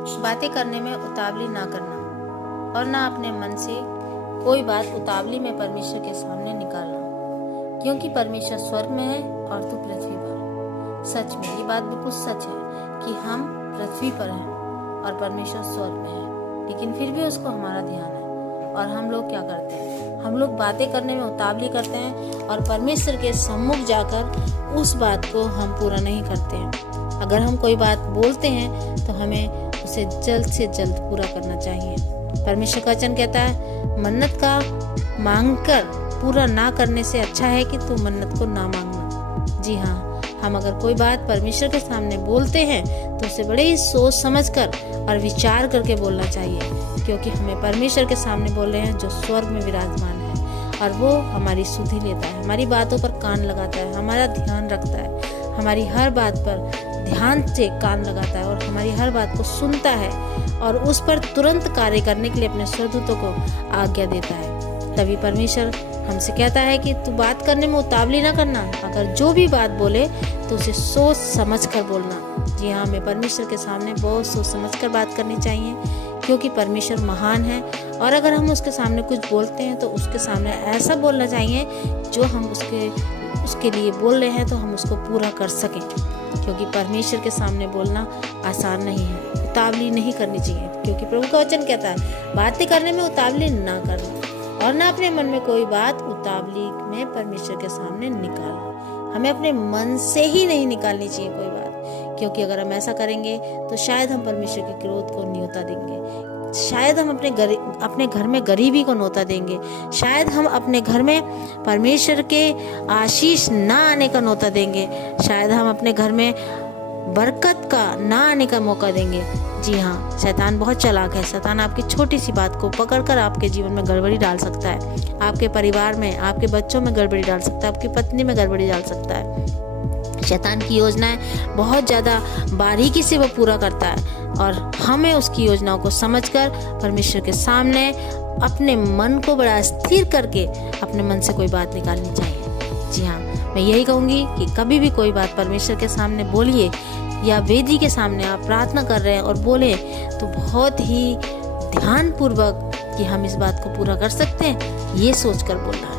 बातें करने में उतावली ना करना और ना अपने मन से कोई बात उतावली में परमेश्वर के सामने निकालना, क्योंकि परमेश्वर स्वर्ग में है और तू पृथ्वी पर। सच में ये बात बिल्कुल सच है कि हम पृथ्वी पर हैं और परमेश्वर स्वर्ग में है, लेकिन फिर भी उसको हमारा ध्यान है। और हम लोग क्या करते हैं? हम लोग बातें करने में उतावली करते हैं और परमेश्वर के सम्मुख जाकर उस बात को हम पूरा नहीं करते हैं। अगर हम कोई बात बोलते हैं तो हमें उसे जल्द से जल्द पूरा करना चाहिए। परमेश्वर का वचन कहता है, मन्नत का मांगकर पूरा ना करने से अच्छा है कि तू मन्नत को ना मांगना। जी हाँ, हम अगर कोई बात परमेश्वर के सामने बोलते हैं तो उसे बड़े ही सोच समझकर और विचार करके बोलना चाहिए, क्योंकि हमें परमेश्वर के सामने बोल रहे हैं जो स्वर्ग में विराजमान है और वो हमारी सुधि लेता है, हमारी बातों पर कान लगाता है, हमारा ध्यान रखता है, हमारी हर बात पर ध्यान से कान लगाता है और हमारी हर बात को सुनता है और उस पर तुरंत कार्य करने के लिए अपने स्वर्गदूतों को आज्ञा देता है। तभी परमेश्वर हमसे कहता है कि तू बात करने में उतावली ना करना, अगर जो भी बात बोले तो उसे सोच समझ कर बोलना। जी हाँ, हमें परमेश्वर के सामने बहुत सोच समझ कर बात करनी चाहिए, क्योंकि परमेश्वर महान है और अगर हम उसके सामने कुछ बोलते हैं तो उसके सामने ऐसा बोलना चाहिए जो हम उसके लिए बोल रहे हैं तो हम उसको पूरा कर सकें, क्योंकि परमेश्वर के सामने बोलना आसान नहीं है। उतावली नहीं करनी चाहिए, क्योंकि प्रभु का वचन कहता है, बातें करने में उतावली ना करना और ना अपने मन में कोई बात उतावली में परमेश्वर के सामने निकालना। हमें अपने मन से ही नहीं निकालनी चाहिए कोई बात, क्योंकि अगर हम ऐसा करेंगे तो शायद हम परमेश्वर के क्रोध को न्योता देंगे, शायद हम अपने घर में गरीबी को न्योता देंगे, शायद हम अपने घर में परमेश्वर के आशीष ना आने का न्योता देंगे, शायद हम अपने घर में बरकत का ना आने का मौका देंगे। जी हाँ, शैतान बहुत चालाक है। शैतान आपकी छोटी सी बात को पकड़कर आपके जीवन में गड़बड़ी डाल सकता है, आपके परिवार में, आपके बच्चों में गड़बड़ी डाल सकता है, आपकी पत्नी में गड़बड़ी डाल सकता है। शैतान की योजनाएं बहुत ज़्यादा बारीकी से वो पूरा करता है और हमें उसकी योजनाओं को समझकर परमेश्वर के सामने अपने मन को बड़ा स्थिर करके अपने मन से कोई बात निकालनी चाहिए। जी हाँ, मैं यही कहूँगी कि कभी भी कोई बात परमेश्वर के सामने बोलिए या वेदी के सामने आप प्रार्थना कर रहे हैं और बोले तो बहुत ही ध्यानपूर्वक कि हम इस बात को पूरा कर सकते हैं, ये सोचकर बोलना है।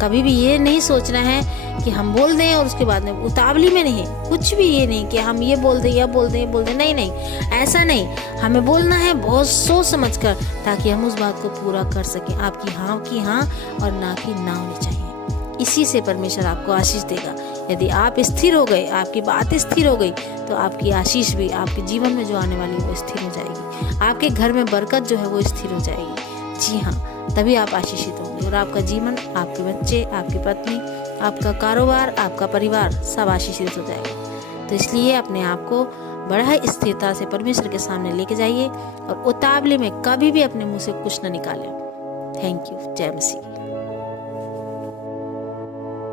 कभी भी ये नहीं सोचना है कि हम बोल दें और उसके बाद में उतावली में नहीं, कुछ भी ये नहीं कि हम ये बोल दें या बोल दें, नहीं, ऐसा नहीं। हमें बोलना है बहुत सोच समझकर, ताकि हम उस बात को पूरा कर सकें। आपकी हाँ की हाँ और ना की ना होनी चाहिए। इसी से परमेश्वर आपको आशीष देगा। यदि आप स्थिर हो गए, आपकी बात स्थिर हो गई, तो आपकी आशीष भी आपके जीवन में जो आने वाली है वो स्थिर हो जाएगी। आपके घर में बरकत जो है वो स्थिर हो जाएगी। जी हाँ, तभी आप आशीषित होंगे और आपका जीवन, आपके बच्चे, आपकी पत्नी, आपका कारोबार, आपका परिवार सब आशीषित हो जाएगा। तो इसलिए अपने आप को बड़ा स्थिरता से परमेश्वर के सामने लेके जाइए और उतावले में कभी भी अपने मुंह से कुछ न निकालें। Thank you. जय मसीह।